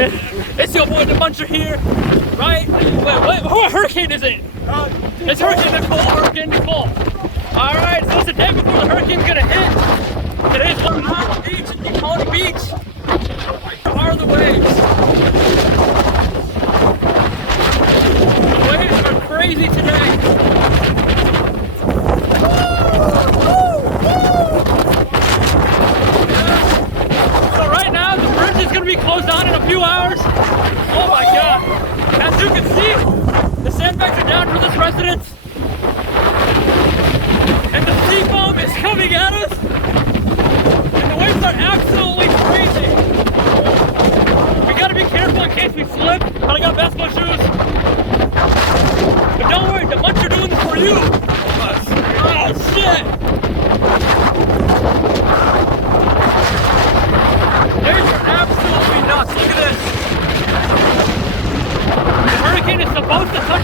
rocking. It's your boy the Muncher here, right? Wait, what hurricane is it? It's Hurricane Nicole. Hurricane Nicole. All right, so it's the day before the hurricane's gonna hit. Today's From Daytona Beach and Daytona Beach. How are the waves? The waves are crazy today. So right now the bridge is gonna be closed down in a few hours. Oh my God! As you can see, the sandbags are down for this residence, and the sea foam is coming at us, and the waves are absolutely crazy. We gotta be careful in case we slip, but I got basketball shoes. But don't worry, the Muncher doing this for you. Oh shit! Waves are absolutely nuts. Look at this. The hurricane is supposed to touch